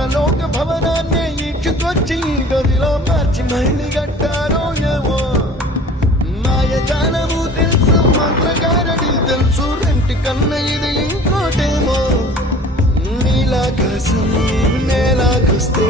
ఇంద్రలోక భవనాన్ని ఈడ్చుకొచ్చి గదిలో మార్చి మళ్ళీ కట్టారో ఏమో మాయజాలము తెలుసు మంత్రగారడి తెలుసు రెంటి కన్న ఇది ఇంకోటేమో నీలాకాశం నేలాకొస్తే